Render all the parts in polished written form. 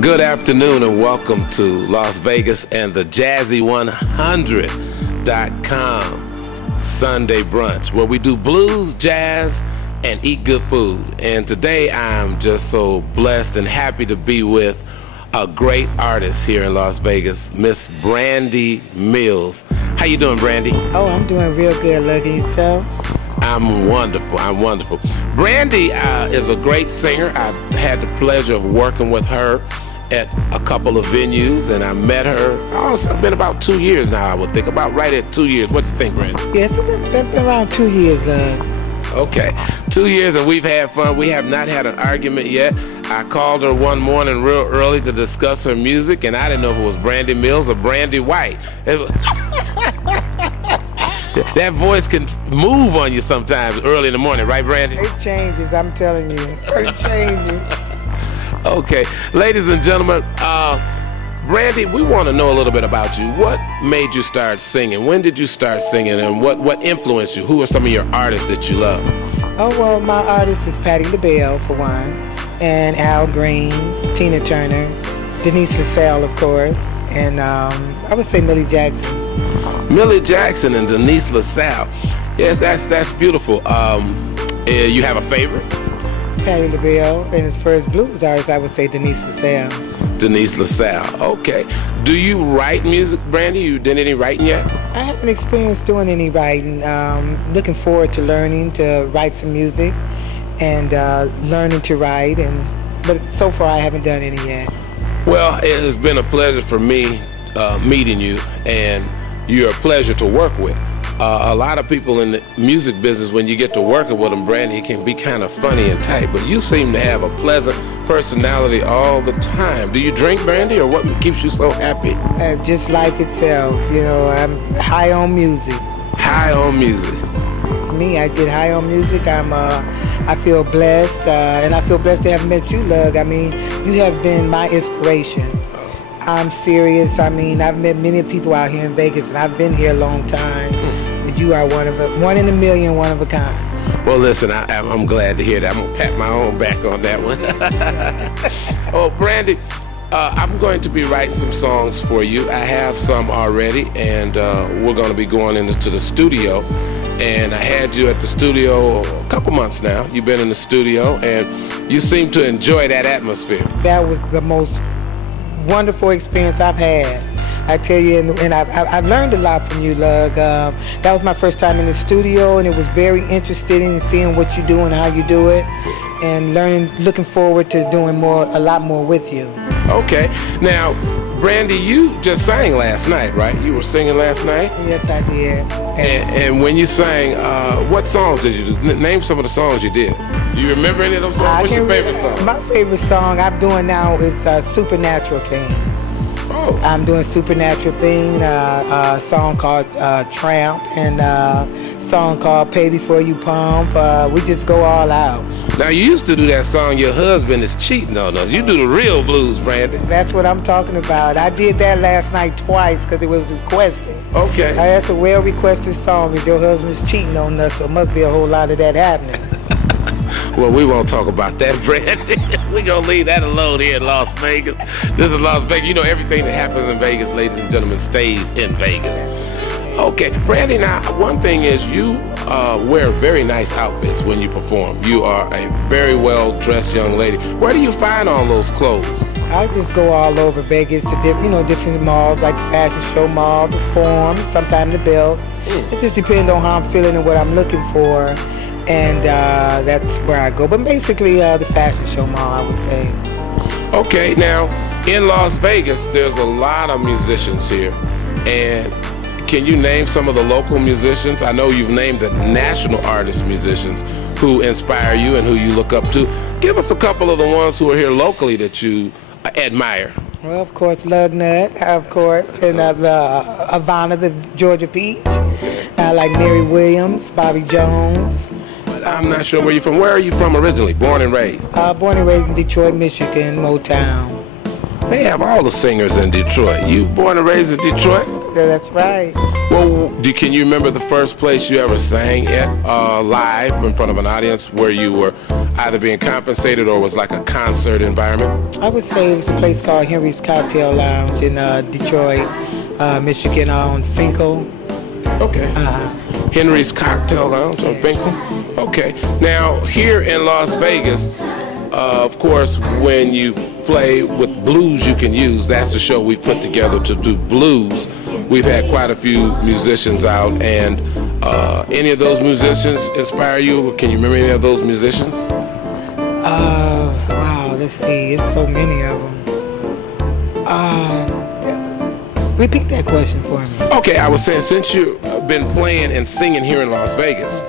Good afternoon and welcome to Las Vegas and the Jazzy100.com Sunday brunch, where we do blues, jazz, and eat good food. And today I'm just so blessed and happy to be with a great artist here in Las Vegas, Miss Brandy Mills. How you doing, Brandy? Oh, I'm doing real good, Luggy. Yourself? I'm wonderful. I'm wonderful. Brandy is a great singer. I've had the pleasure of working with her at a couple of venues, and I met her. It's been about 2 years now, I would think. About right at 2 years. What do you think, Brandy? Yes, it's been around 2 years, Lug. Okay, 2 years, and we've had fun. We have not had an argument yet. I called her one morning real early to discuss her music, and I didn't know if it was Brandy Mills or Brandy White. That voice can move on you sometimes early in the morning, right, Brandy? It changes, I'm telling you. It changes. Okay, ladies and gentlemen, Brandy, we want to know a little bit about you. What made you start singing? When did you start singing, and what influenced you? Who are some of your artists that you love? Oh, well, my artist is Patti LaBelle, for one, and Al Green, Tina Turner, Denise LaSalle, of course, and I would say Millie Jackson. Millie Jackson and Denise LaSalle. Yes, that's beautiful. You have a favorite? Patti LaBelle, and as far as blues artists, I would say Denise LaSalle. Denise LaSalle, okay. Do you write music, Brandy? You did any writing yet? I haven't experienced doing any writing. Looking forward to learning to write some music and learning to write, but so far I haven't done any yet. Well, it has been a pleasure for me meeting you, and you're a pleasure to work with. A lot of people in the music business, when you get to working with them, Brandy, it can be kind of funny and tight, but you seem to have a pleasant personality all the time. Do you drink, Brandy, or what keeps you so happy? Just life itself. You know, I'm high on music. High on music. It's me. I get high on music. I feel blessed, and I feel blessed to have met you, Lug. I mean, you have been my inspiration. I'm serious. I mean, I've met many people out here in Vegas, and I've been here a long time. You are one in a million, one of a kind. Well, listen, I'm glad to hear that. I'm going to pat my own back on that one. Oh, Brandy, I'm going to be writing some songs for you. I have some already, and we're going to be going into the studio. And I had you at the studio a couple months now. You've been in the studio, and you seem to enjoy that atmosphere. That was the most wonderful experience I've had. I tell you, and I've learned a lot from you, Lug. That was my first time in the studio, and it was very interesting in seeing what you do and how you do it, and looking forward to doing a lot more with you. Okay. Now, Brandy, you just sang last night, right? You were singing last night? Yes, I did. And when you sang, what songs did you do? Name some of the songs you did. Do you remember any of those songs? What's your favorite song? My favorite song I'm doing now is Supernatural Thing. Oh. I'm doing Supernatural Thing, a song called Tramp, and a song called Pay Before You Pump. We just go all out. Now, you used to do that song, Your Husband Is Cheating on Us. You do the real blues, Brandy. That's what I'm talking about. I did that last night twice because it was requested. Okay. That's a well-requested song, and Your Husband Is Cheating on Us, so it must be a whole lot of that happening. Well, we won't talk about that, Brandy. We're going to leave that alone here in Las Vegas. This is Las Vegas. You know, everything that happens in Vegas, ladies and gentlemen, stays in Vegas. Okay, Brandy, now, one thing is you wear very nice outfits when you perform. You are a very well-dressed young lady. Where do you find all those clothes? I just go all over Vegas to different malls, like the Fashion Show Mall, the Forum, sometimes the Belts. It just depends on how I'm feeling and what I'm looking for. And that's where I go. But basically, the Fashion Show Mall, I would say. Okay, now, in Las Vegas, there's a lot of musicians here. And can you name some of the local musicians? I know you've named the national artist musicians who inspire you and who you look up to. Give us a couple of the ones who are here locally that you admire. Well, of course, LuggNutt, of course, and Ivana, the Georgia Peach. I like Mary Williams, Bobby Jones. I'm not sure where you're from. Where are you from originally? Born and raised? Born and raised in Detroit, Michigan, Motown. They have all the singers in Detroit. You born and raised in Detroit? Yeah, that's right. Well, Can you remember the first place you ever sang at live in front of an audience where you were either being compensated or was like a concert environment? I would say it was a place called Henry's Cocktail Lounge in Detroit, Michigan on Finkel. Okay. Henry's Cocktail Lounge on Finkel. Okay. Now, here in Las Vegas, of course, when you play with Blues You Can Use, that's the show we've put together to do blues. We've had quite a few musicians out, and any of those musicians inspire you? Can you remember any of those musicians? Wow, let's see. It's so many of them. Repeat that question for me. Okay, I was saying, since you've been playing and singing here in Las Vegas,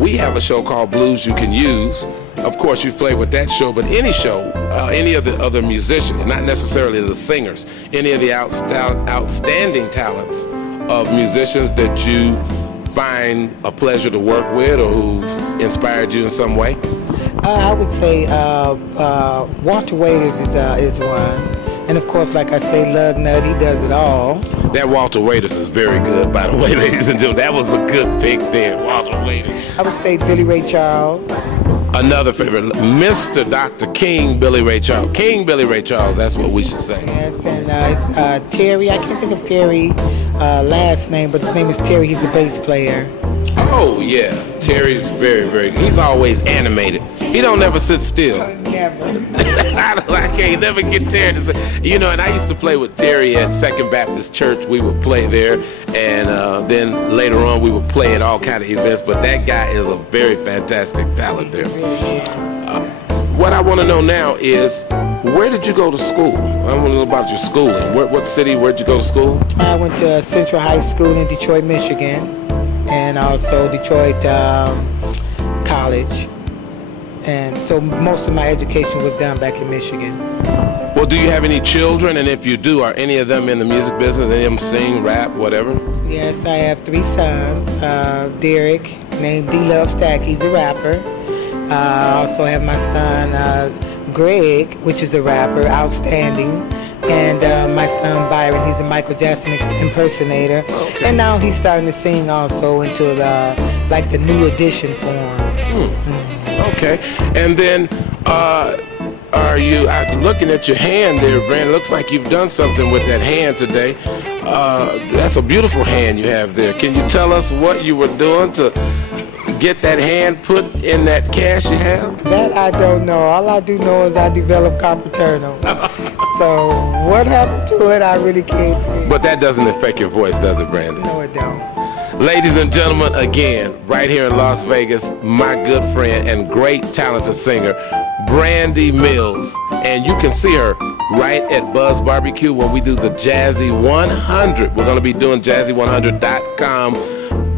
we have a show called Blues You Can Use. Of course, you've played with that show, but any show, any of the other musicians, not necessarily the singers, any of the outstanding talents of musicians that you find a pleasure to work with or who've inspired you in some way? I would say Walter Waiters is one. And of course, like I say, LuggNutt, he does it all. That Walter Waiters is very good, by the way, ladies and gentlemen. That was a good pick there, Walter Waiters. I would say Billy Ray Charles. Another favorite, Mr. Dr. King Billy Ray Charles. King Billy Ray Charles, that's what we should say. Yes, and it's Terry. I can't think of Terry last name, but his name is Terry. He's a bass player. Oh, yeah. Terry's very, very good. He's always animated. He don't never sit still. Never. I can't never get Terry to say. You know, and I used to play with Terry at Second Baptist Church. We would play there, and then later on we would play at all kind of events. But that guy is a very fantastic talent there. What I want to know now is, where did you go to school? I want to know about your schooling. What city, where'd you go to school? I went to Central High School in Detroit, Michigan, and also Detroit College. And so most of my education was done back in Michigan. Well, do you have any children? And if you do, are any of them in the music business? Any of them sing, rap, whatever? Yes, I have 3 sons. Derek, named D-Love Stack, he's a rapper. I also have my son, Greg, which is a rapper, outstanding. And my son, Byron, he's a Michael Jackson impersonator. Okay. And now he's starting to sing also into like the new edition form. Okay. And then, I'm looking at your hand there, Brandon. Looks like you've done something with that hand today. That's a beautiful hand you have there. Can you tell us what you were doing to get that hand put in that cast you have? That I don't know. All I do know is I developed carpal tunnel. So what happened to it, I really can't tell you. But that doesn't affect your voice, does it, Brandon? No, it don't. Ladies and gentlemen, again, right here in Las Vegas, my good friend and great talented singer, Brandy Mills. And you can see her right at Buzz Barbecue when we do the Jazzy 100. We're going to be doing Jazzy100.com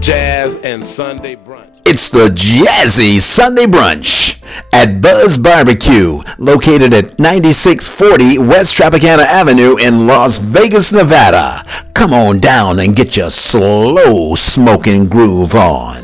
Jazz and Sunday Brunch. It's the Jazzy Sunday Brunch at Buzz Barbecue, located at 9640 West Tropicana Avenue in Las Vegas, Nevada. Come on down and get your slow smoking groove on.